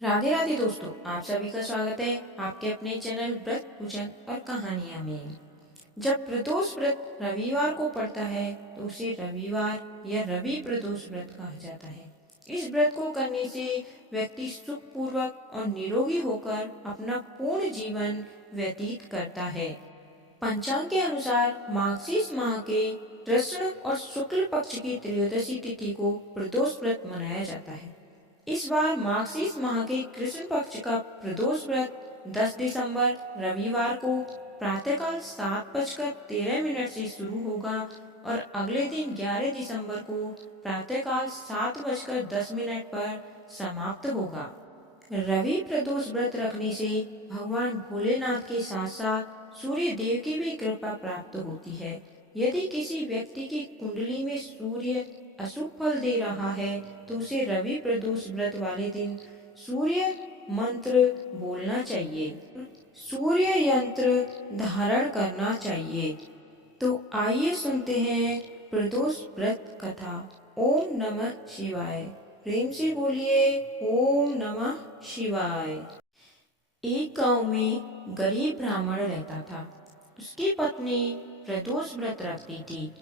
राधे राधे दोस्तों, आप सभी का स्वागत है आपके अपने चैनल व्रत पूजन और कहानियां में। जब प्रदोष व्रत रविवार को पड़ता है तो उसे रविवार या रवि प्रदोष व्रत कहा जाता है। इस व्रत को करने से व्यक्ति सुखपूर्वक और निरोगी होकर अपना पूर्ण जीवन व्यतीत करता है। पंचांग के अनुसार मार्गशीर्ष माह के कृष्ण और शुक्ल पक्ष की त्रयोदशी तिथि को प्रदोष व्रत मनाया जाता है। इस बार मार्गशीर्ष माह के कृष्ण पक्ष का प्रदोष व्रत 10 दिसंबर रविवार को प्रातःकाल 7:13 से शुरू होगा और अगले दिन 11 दिसंबर को प्रातःकाल 7:10 पर समाप्त होगा। रवि प्रदोष व्रत रखने से भगवान भोलेनाथ के साथ साथ सूर्य देव की भी कृपा प्राप्त होती है। यदि किसी व्यक्ति की कुंडली में सूर्य अशुभ फल दे रहा है तो उसे रवि प्रदोष व्रत वाले दिन सूर्य मंत्र बोलना चाहिए, सूर्य यंत्र धारण करना चाहिए। तो आइए सुनते हैं प्रदोष व्रत कथा। ओम नमः शिवाय। प्रेम से बोलिए ओम नमः शिवाय। एक गांव में गरीब ब्राह्मण रहता था। उसकी पत्नी प्रदोष व्रत रखती थी।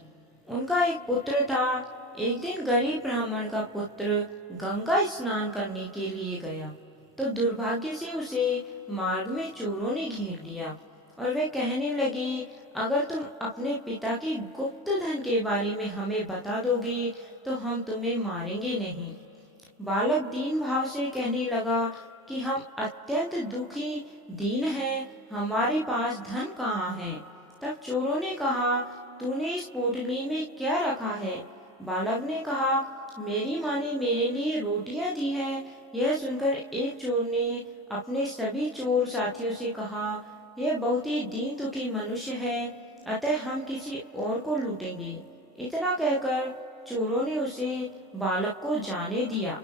उनका एक पुत्र था। एक दिन गरीब ब्राह्मण का पुत्र गंगा स्नान करने के लिए गया तो दुर्भाग्य से उसे मार्ग में चोरों ने घेर लिया और वे कहने लगे, अगर तुम अपने पिता की गुप्त धन के बारे में हमें बता दोगे तो हम तुम्हें मारेंगे नहीं। बालक दीन भाव से कहने लगा कि हम अत्यंत दुखी दीन हैं, हमारे पास धन कहाँ है। तब चोरों ने कहा, तूने इस पोटली में क्या रखा है? बालक ने कहा, मेरी माँ ने मेरे लिए रोटियां दी है। यह सुनकर एक चोर ने अपने सभी चोर साथियों से कहा, यह बहुत ही दीन दुखी मनुष्य है, अतः हम किसी और को लूटेंगे। इतना कहकर चोरों ने उसे बालक को जाने दिया।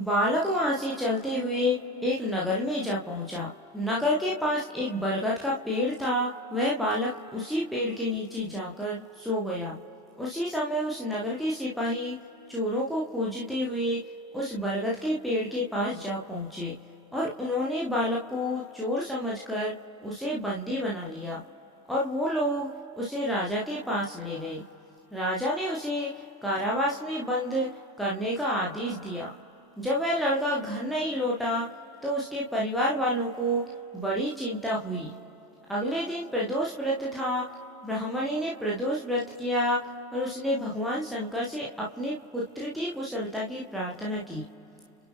बालक वहां से चलते हुए एक नगर में जा पहुंचा। नगर के पास एक बरगद का पेड़ था। वह बालक उसी पेड़ के नीचे जाकर सो गया। उसी समय उस नगर के सिपाही चोरों को खोजते हुए उस बरगद के पेड़ के पास जा पहुंचे और उन्होंने बालक को चोर समझकर उसे बंदी बना लिया और वो लोग उसे राजा के पास ले गए। राजा ने उसे कारावास में बंद करने का आदेश दिया। जब वह लड़का घर नहीं लौटा तो उसके परिवार वालों को बड़ी चिंता हुई। अगले दिन प्रदोष व्रत था। ब्राह्मणी ने प्रदोष व्रत किया और उसने भगवान शंकर से अपने पुत्र की कुशलता की प्रार्थना की।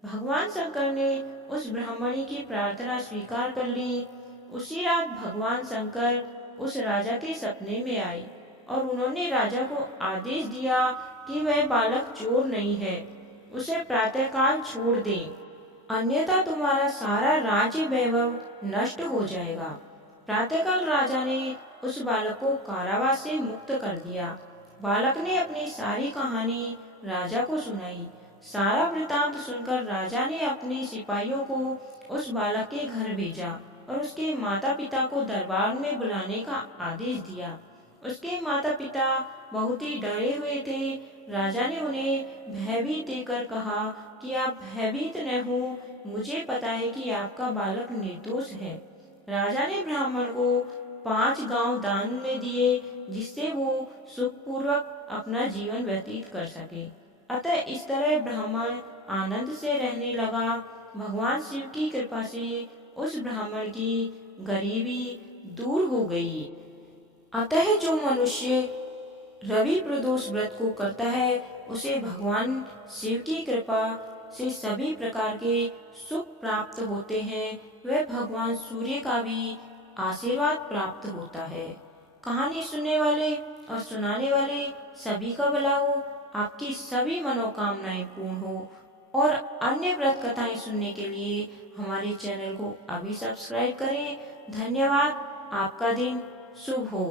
भगवान शंकर ने उस ब्राह्मणी की प्रार्थना स्वीकार कर ली। उसी रात भगवान शंकर उस राजा के सपने में आए और उन्होंने राजा को आदेश दिया कि वह बालक चोर नहीं है, उसे प्रातःकाल छोड़ दें, अन्यथा तुम्हारा सारा राज्य वैभव नष्ट हो जाएगा। प्रातःकाल राजा ने उस बालक को कारावास से मुक्त कर दिया। बालक ने अपनी सारी कहानी राजा को सुनाई। सारा वृतांत सुनकर राजा ने अपने सिपाहियों को उस बालक के घर भेजा और उसके माता पिता को दरबार में बुलाने का आदेश दिया। उसके माता पिता बहुत ही डरे हुए थे। राजा ने उन्हें भयभीत देकर कहा कि आप भयभीत न हो, मुझे पता है कि आपका बालक निर्दोष है। राजा ने ब्राह्मण को 5 गांव दान में दिए जिससे वो सुखपूर्वक अपना जीवन व्यतीत कर सके। अतः इस तरह ब्राह्मण आनंद से रहने लगा। भगवान शिव की कृपा से उस ब्राह्मण की गरीबी दूर हो गई। अतः जो मनुष्य रवि प्रदोष व्रत को करता है उसे भगवान शिव की कृपा से सभी प्रकार के सुख प्राप्त होते हैं। वह भगवान सूर्य का भी आशीर्वाद प्राप्त होता है। कहानी सुनने वाले और सुनाने वाले सभी का भला हो, आपकी सभी मनोकामनाएं पूर्ण हो और अन्य व्रत कथाएं सुनने के लिए हमारे चैनल को अभी सब्सक्राइब करें। धन्यवाद। आपका दिन शुभ हो।